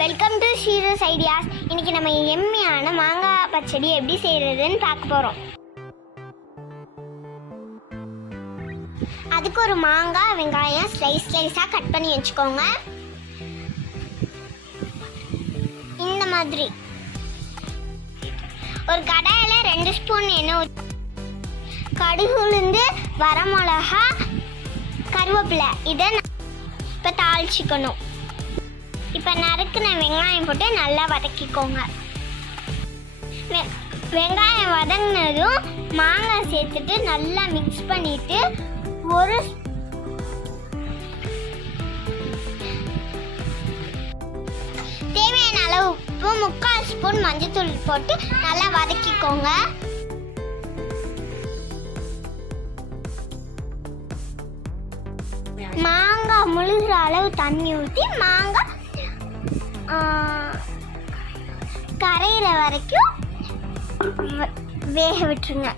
Welcome to ஷீரோஸ் ideas. இன்னைக்கு நம்ம எம்மியான மாங்காய் பச்சடி எப்படி செய்யறதுன்னு பார்க்க போறோம். அதுக்கு ஒரு மாங்காய் வெங்காயம் ஸ்லைஸா கட் பண்ணி வச்சுக்கோங்க. இந்த மாதிரி ஒரு கடாயில 2 ஸ்பூன் எண்ணெய், கடுகு உளுந்து, வரமிளகா, கருவேப்பிலை இதை இப்போ தாளிச்சிக்கணும். இப்போ நறுக்குன வெங்காயம் போட்டு நல்லா வதக்கிக்கோங்க. வெங்காயம் வதங்கினதும் மாங்காய் சேர்த்துட்டு நல்லா மிக்ஸ் பண்ணிட்டு ஒரு தேவையான அளவு உப்பு, 3/4 ஸ்பூன் மஞ்சள் போட்டு நல்லா வதக்கிக்கோங்க. மாங்காய் முழுகிற அளவு தண்ணி ஊற்றி மாங்காய் கரையிற வரைக்கும் வேக விட்டுருங்க.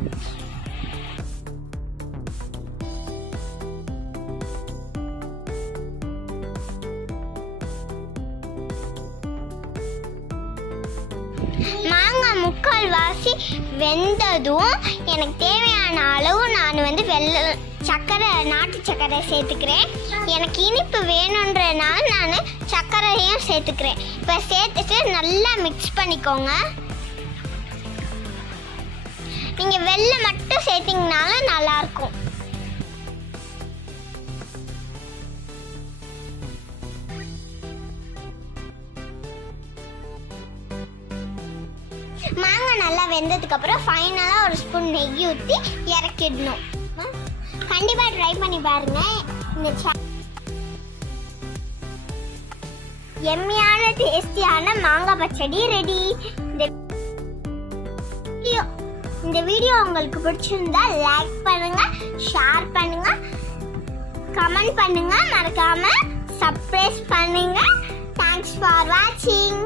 மாங்காய் 3/4 வாசி வெந்ததும் எனக்கு தேவையான அளவு நான் சர்க்கரை, நாட்டு சர்க்கரை சேர்த்துக்கிறேன். எனக்கு இனிப்பு வேணுன்றனால நான் சர்க்கரையும் சேர்த்துக்கிறேன். இப்போ சேர்த்துட்டு நல்லா மிக்ஸ் பண்ணிக்கோங்க. நீங்கள் வெல்லம் மட்டும் சேர்த்திங்கனாலும் நல்லாயிருக்கும். மாங்காய் நல்லா வெந்ததுக்கப்புறம் ஃபைனலாக ஒரு ஸ்பூன் நெய் ஊற்றி இறக்கிடணும். கண்டிப்பாக ட்ரை பண்ணி பாருங்க. இந்த எம்மியான டேஸ்டியான மாங்காய் பச்சடி ரெடி. இந்த வீடியோ உங்களுக்கு பிடிச்சிருந்தா லைக் பண்ணுங்க, ஷேர் பண்ணுங்க, கமெண்ட் பண்ணுங்க, மறக்காம சப்ஸ்கிரைப் பண்ணுங்க. தேங்க்ஸ் ஃபார் வாட்சிங்.